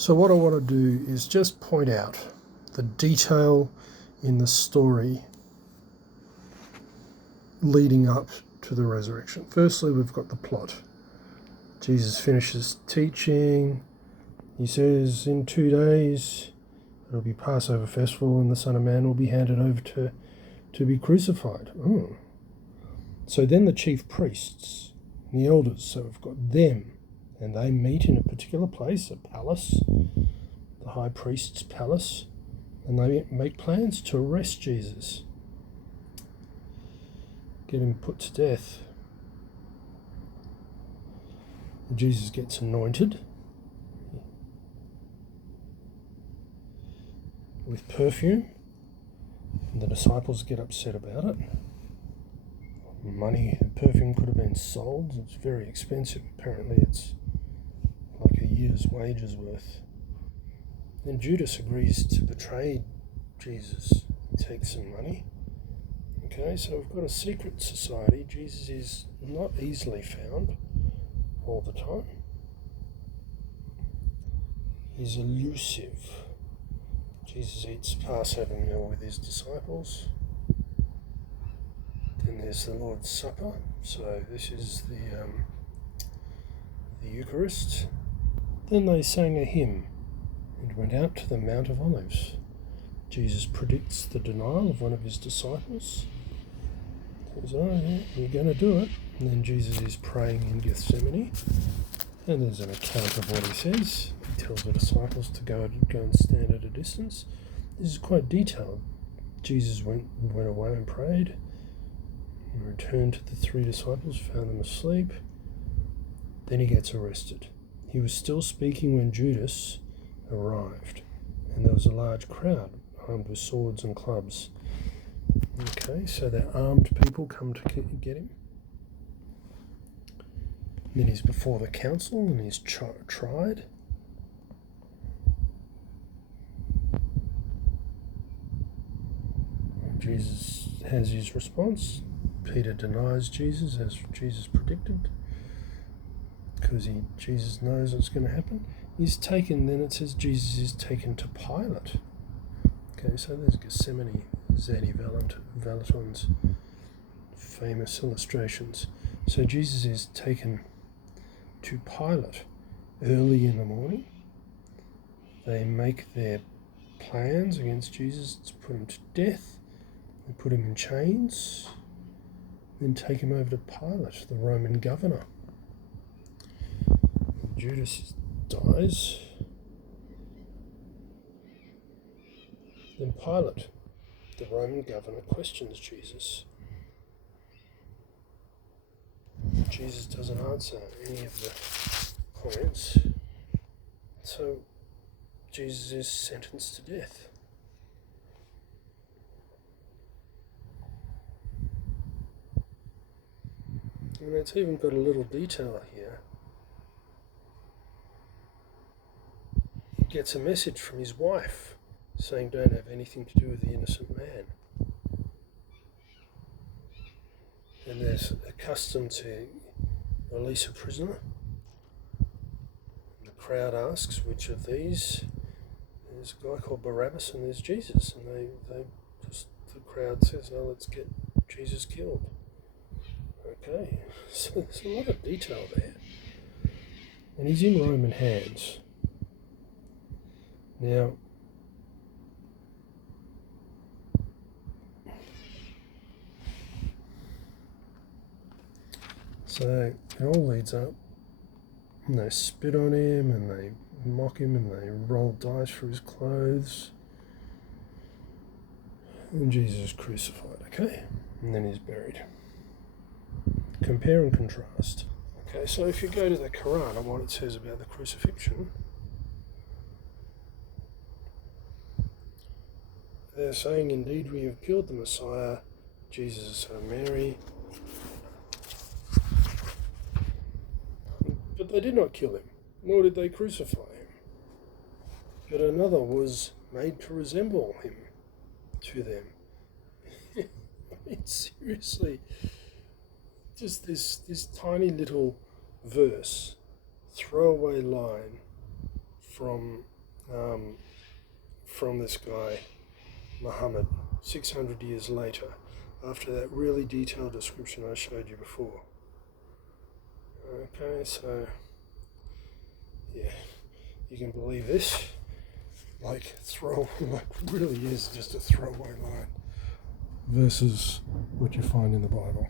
So what I want to do is just point out the detail in the story leading up to the resurrection. Firstly, we've got the plot. Jesus finishes teaching. He says, in 2 days, it'll be Passover festival and the Son of Man will be handed over to be crucified. Oh. So then the chief priests, the elders, so we've got them, and they meet in a particular place, a palace, the high priest's palace, and they make plans to arrest Jesus, get him put to death. Jesus gets anointed with perfume, and the disciples get upset about it. Money, perfume could have been sold. It's very expensive. Apparently it's like a year's wages worth. Then Judas agrees to betray Jesus and take some money. Okay, so we've got a secret society. Jesus is not easily found all the time. He's elusive. Jesus eats Passover meal with his disciples. Then there's the Lord's Supper. So this is the Eucharist. Then they sang a hymn and went out to the Mount of Olives. Jesus predicts the denial of one of his disciples. He says, oh yeah, you're going to do it. And then Jesus is praying in Gethsemane. And there's an account of what he says. He tells the disciples to go and stand at a distance. This is quite detailed. Jesus went away and prayed. He returned to the 3 disciples, found them asleep. Then he gets arrested. He was still speaking when Judas arrived, and there was a large crowd armed with swords and clubs. Okay, so the armed people come to get him. Then he's before the council and he's tried. Jesus has his response. Peter denies Jesus, as Jesus predicted, because Jesus knows what's going to happen. He's taken, then it says Jesus is taken to Pilate. Okay, so there's Gethsemane, Zani Valaton's famous illustrations. So Jesus is taken to Pilate early in the morning. They make their plans against Jesus to put him to death. They put him in chains, then take him over to Pilate, the Roman governor. Judas dies. Then Pilate, the Roman governor, questions Jesus. Jesus doesn't answer any of the comments. So Jesus is sentenced to death. And it's even got a little detail here. He gets a message from his wife saying, don't have anything to do with the innocent man. And there's a custom to release a prisoner. And the crowd asks, which of these? There's a guy called Barabbas and there's Jesus. And the crowd says, oh, let's get Jesus killed. Okay, so there's a lot of detail there. And he's in Roman hands. Now, so it all leads up, and they spit on him, and they mock him, and they roll dice for his clothes. And Jesus is crucified, okay? And then he's buried. Compare and contrast. Okay, so if you go to the Koran and what it says about the crucifixion, they're saying, indeed, we have killed the Messiah, Jesus, the Son of Mary. But they did not kill him, nor did they crucify him. But another was made to resemble him to them. I mean, seriously, just this tiny little verse, throwaway line from this guy, Muhammad, 600 years later, after that really detailed description I showed you before. Okay, so yeah, you can believe this. Like really is just a throwaway line versus what you find in the Bible.